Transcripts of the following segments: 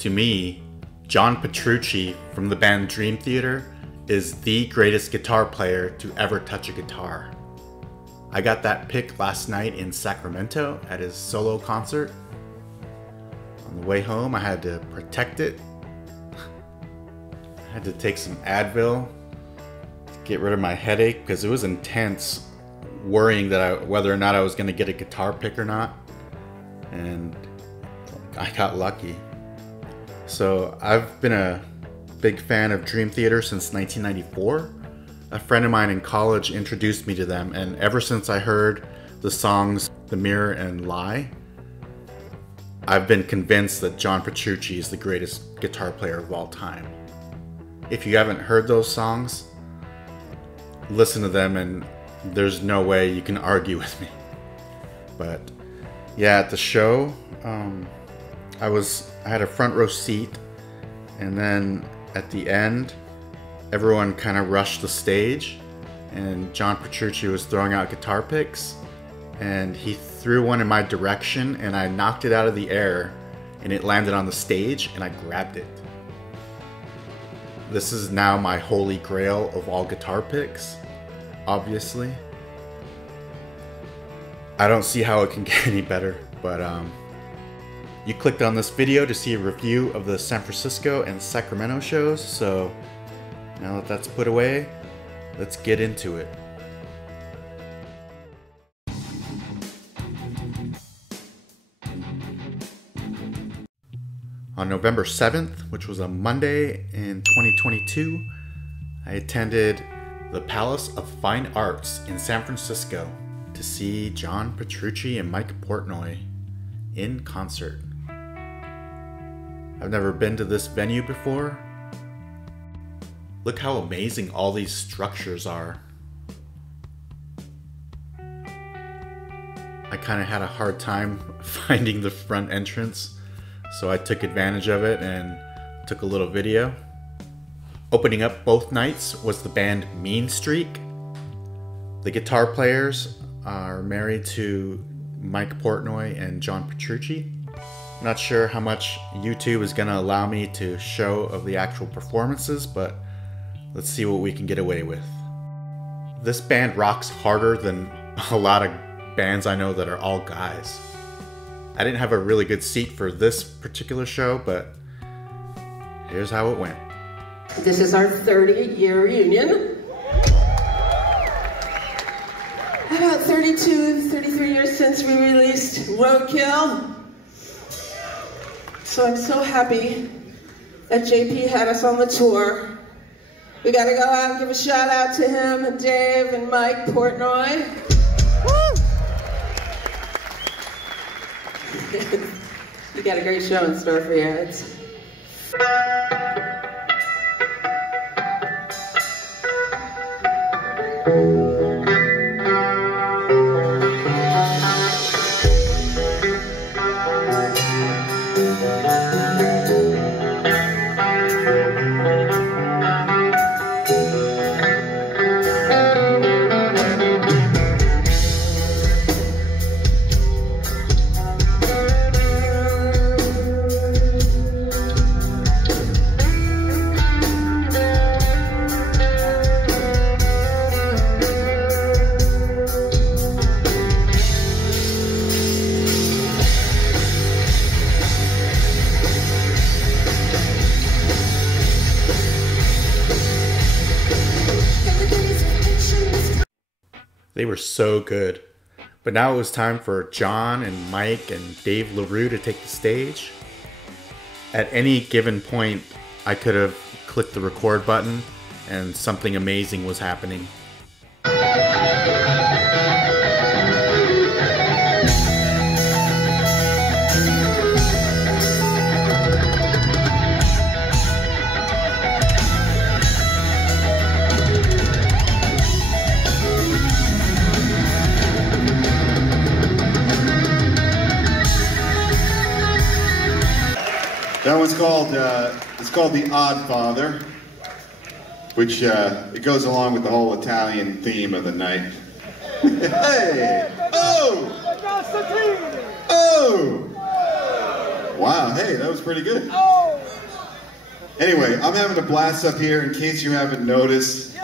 To me, John Petrucci from the band Dream Theater is the greatest guitar player to ever touch a guitar. I got that pick last night in Sacramento at his solo concert. On the way home, I had to protect it. I had to take some Advil to get rid of my headache because it was intense worrying that whether or not I was going to get a guitar pick or not. And I got lucky. So I've been a big fan of Dream Theater since 1994. A friend of mine in college introduced me to them, and ever since I heard the songs The Mirror and Lie, I've been convinced that John Petrucci is the greatest guitar player of all time. If you haven't heard those songs, listen to them and there's no way you can argue with me. But yeah, at the show, I had a front row seat, and then at the end, everyone kind of rushed the stage, and John Petrucci was throwing out guitar picks, and he threw one in my direction, and I knocked it out of the air, and it landed on the stage, and I grabbed it. This is now my holy grail of all guitar picks, obviously. I don't see how it can get any better, but you clicked on this video to see a review of the San Francisco and Sacramento shows, so now that that's put away, let's get into it. On November 7th, which was a Monday in 2022, I attended the Palace of Fine Arts in San Francisco to see John Petrucci and Mike Portnoy in concert. I've never been to this venue before. Look how amazing all these structures are. I kind of had a hard time finding the front entrance, so I took advantage of it and took a little video. Opening up both nights was the band Mean Streak. The guitar players are married to Mike Portnoy and John Petrucci. I'm not sure how much YouTube is gonna allow me to show of the actual performances, but let's see what we can get away with. This band rocks harder than a lot of bands I know that are all guys. I didn't have a really good seat for this particular show, but here's how it went. This is our 30-year reunion. About 32, 33 years since we released Roadkill. So I'm so happy that JP had us on the tour. We gotta go out and give a shout out to him and Dave and Mike Portnoy. You got a great show in store for you. They were so good. But now it was time for John and Mike and Dave LaRue to take the stage. At any given point, I could have clicked the record button and something amazing was happening. That one's called The Odd Father, which it goes along with the whole Italian theme of the night. Hey! Oh! Oh! Wow, hey, that was pretty good. Anyway, I'm having a blast up here. In case you haven't noticed,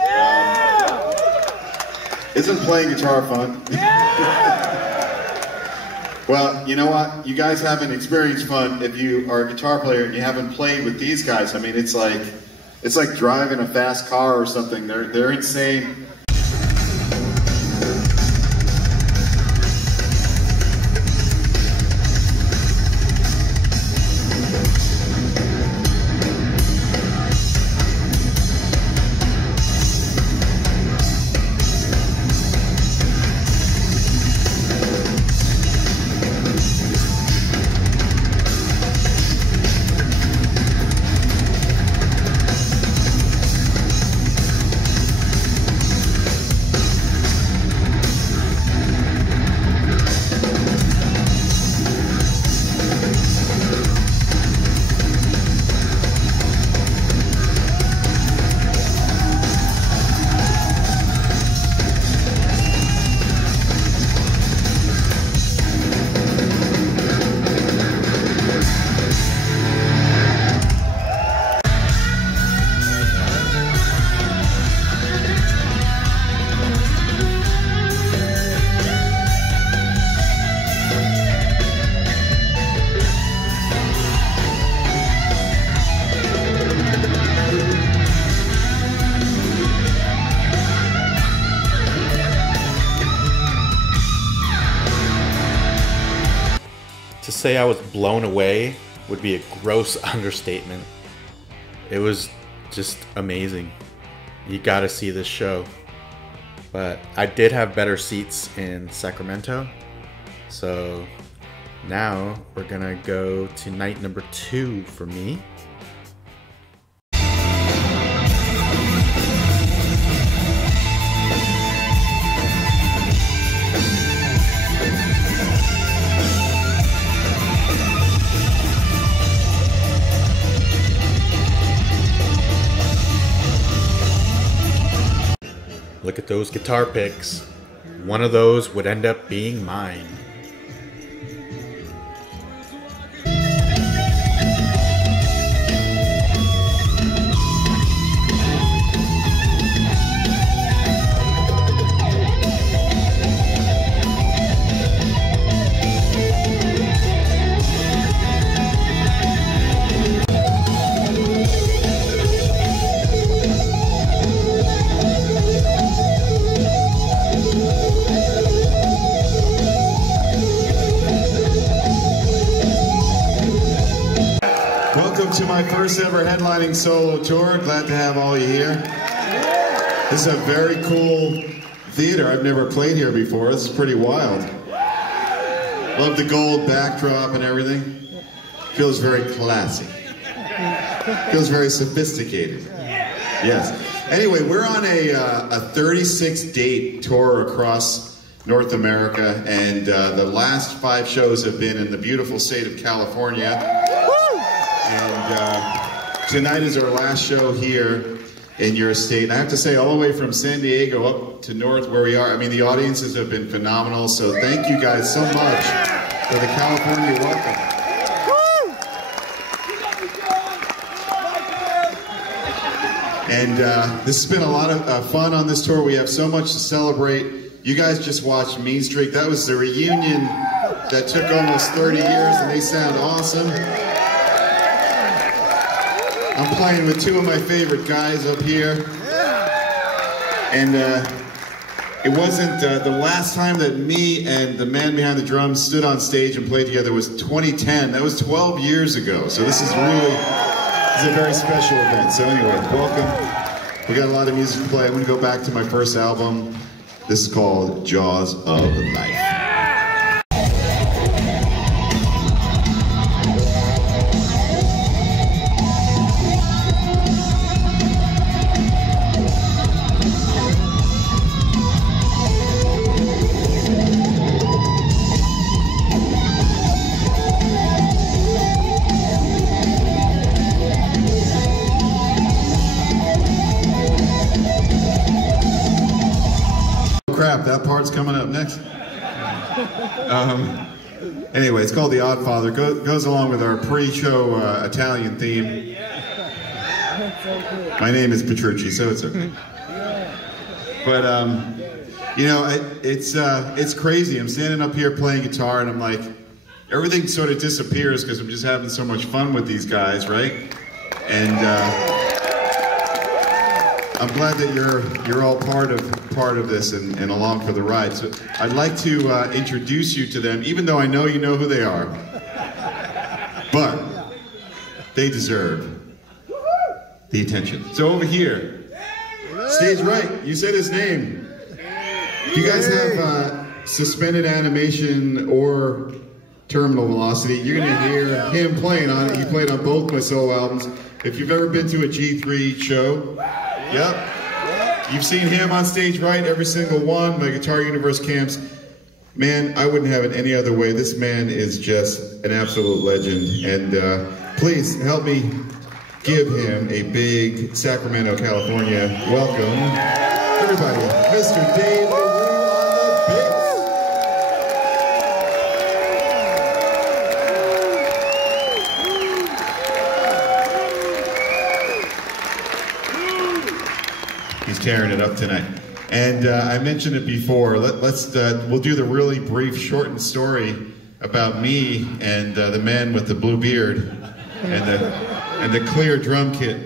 isn't playing guitar fun? Well, you know what? You guys haven't experienced fun if you are a guitar player and you haven't played with these guys. I mean, it's like driving a fast car or something. They're insane. To say I was blown away would be a gross understatement. It was just amazing. You gotta see this show. But I did have better seats in Sacramento. So now we're gonna go to night number 2 for me. Look at those guitar picks. One of those would end up being mine. Welcome to my first ever headlining solo tour. Glad to have all you here. This is a very cool theater. I've never played here before. This is pretty wild. Love the gold backdrop and everything. Feels very classy. Feels very sophisticated. Yes. Anyway, we're on a 36-date tour across North America, and the last 5 shows have been in the beautiful state of California. And tonight is our last show here in your state. And I have to say, all the way from San Diego up to north where we are, I mean, the audiences have been phenomenal. So thank you guys so much for the California welcome. And this has been a lot of fun on this tour. We have so much to celebrate. You guys just watched Mean Streak. That was the reunion that took almost 30 years, and they sound awesome. I'm playing with 2 of my favorite guys up here. And it wasn't the last time that me and the man behind the drums stood on stage and played together was 2010. That was 12 years ago. So this is a very special event. So anyway, welcome. We got a lot of music to play. I'm going to go back to my first album. This is called Jaws of Life. Crap, that part's coming up next. Anyway, it's called The Odd Father. Goes along with our pre-show Italian theme. My name is Petrucci, so it's okay. But you know, it's crazy. I'm standing up here playing guitar, and I'm like, everything sort of disappears because I'm just having so much fun with these guys, right? And I'm glad that you're all part of this and along for the ride. So I'd like to introduce you to them, even though I know you know who they are. But they deserve the attention. So over here, stage right, you said his name. Do you guys have suspended animation or terminal velocity? You're gonna hear him playing on it. He played on both my solo albums. If you've ever been to a G3 show, yep, you've seen him on stage right, every single one, my Guitar Universe camps. Man, I wouldn't have it any other way. This man is just an absolute legend. And please help me give him a big Sacramento, California welcome. Everybody, Mr. Dave on the bass. He's tearing it up tonight. And I mentioned it before. We'll do the really brief, shortened story about me and the man with the blue beard and the clear drum kit.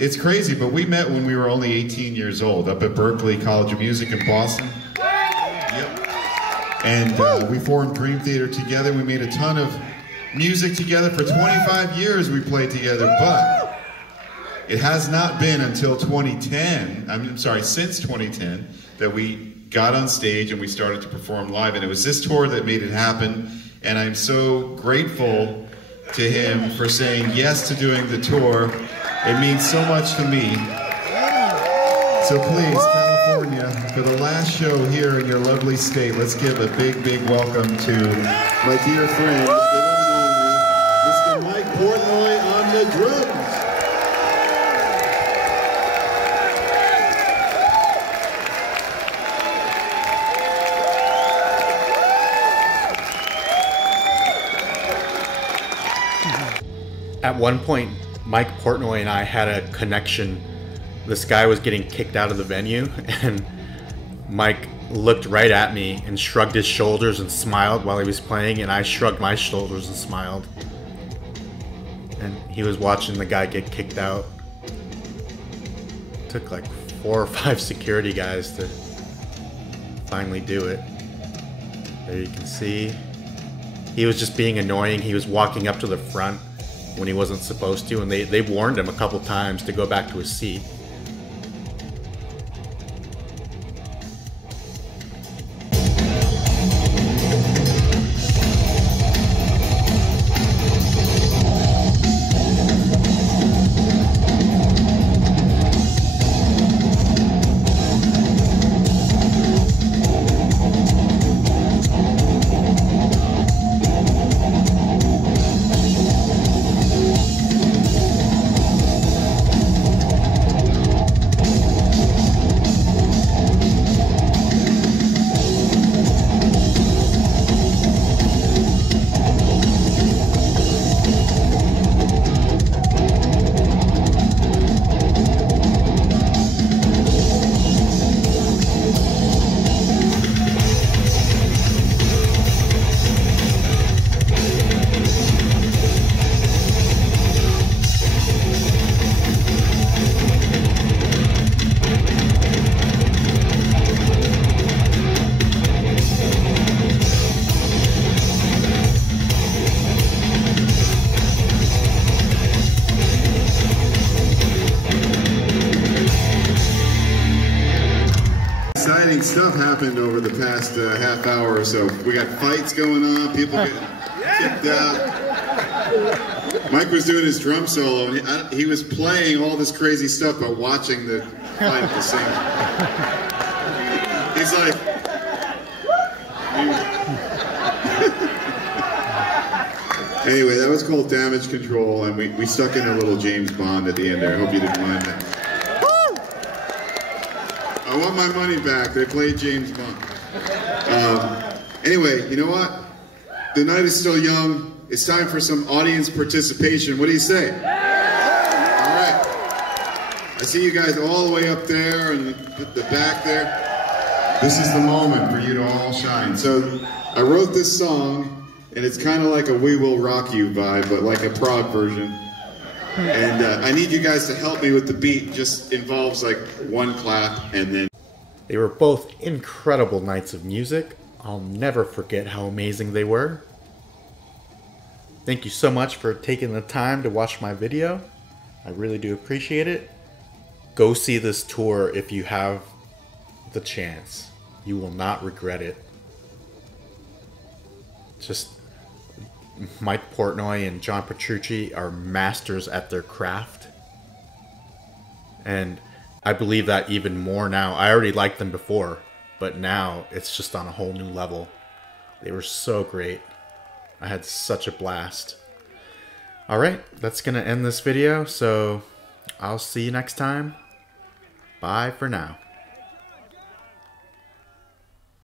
It's crazy, but we met when we were only 18 years old up at Berklee College of Music in Boston. Yep. And we formed Dream Theater together. We made a ton of music together. For 25 years we played together, but it has not been until 2010, since 2010, that we got on stage and we started to perform live. And it was this tour that made it happen. And I'm so grateful to him for saying yes to doing the tour. It means so much to me. So please, California, for the last show here in your lovely state, let's give a big, big welcome to my dear friend, Mr. Mike Portnoy on the drums. At one point, Mike Portnoy and I had a connection. This guy was getting kicked out of the venue, and Mike looked right at me and shrugged his shoulders and smiled while he was playing, and I shrugged my shoulders and smiled. And he was watching the guy get kicked out. It took like 4 or 5 security guys to finally do it. There you can see. He was just being annoying. He was walking up to the front when he wasn't supposed to, and they warned him a couple times to go back to his seat. Exciting stuff happened over the past half hour or so. We got fights going on, people getting kicked out. Mike was doing his drum solo, and he was playing all this crazy stuff but watching the fight at the same time. He's like... Anyway, that was called Damage Control, and we stuck in a little James Bond at the end there. I hope you didn't mind that. I want my money back. They played James Bond. Anyway, you know what? The night is still young. It's time for some audience participation. What do you say? All right. I see you guys all the way up there and the back there. This is the moment for you to all shine. So I wrote this song, and it's kind of like a We Will Rock You vibe, but like a prog version. And I need you guys to help me with the beat. Just involves like one clap and then... They were both incredible nights of music. I'll never forget how amazing they were. Thank you so much for taking the time to watch my video. I really do appreciate it. Go see this tour if you have the chance. You will not regret it. Just Mike Portnoy and John Petrucci are masters at their craft. And I believe that even more now. I already liked them before, but now it's just on a whole new level. They were so great. I had such a blast. Alright, that's going to end this video, so I'll see you next time. Bye for now.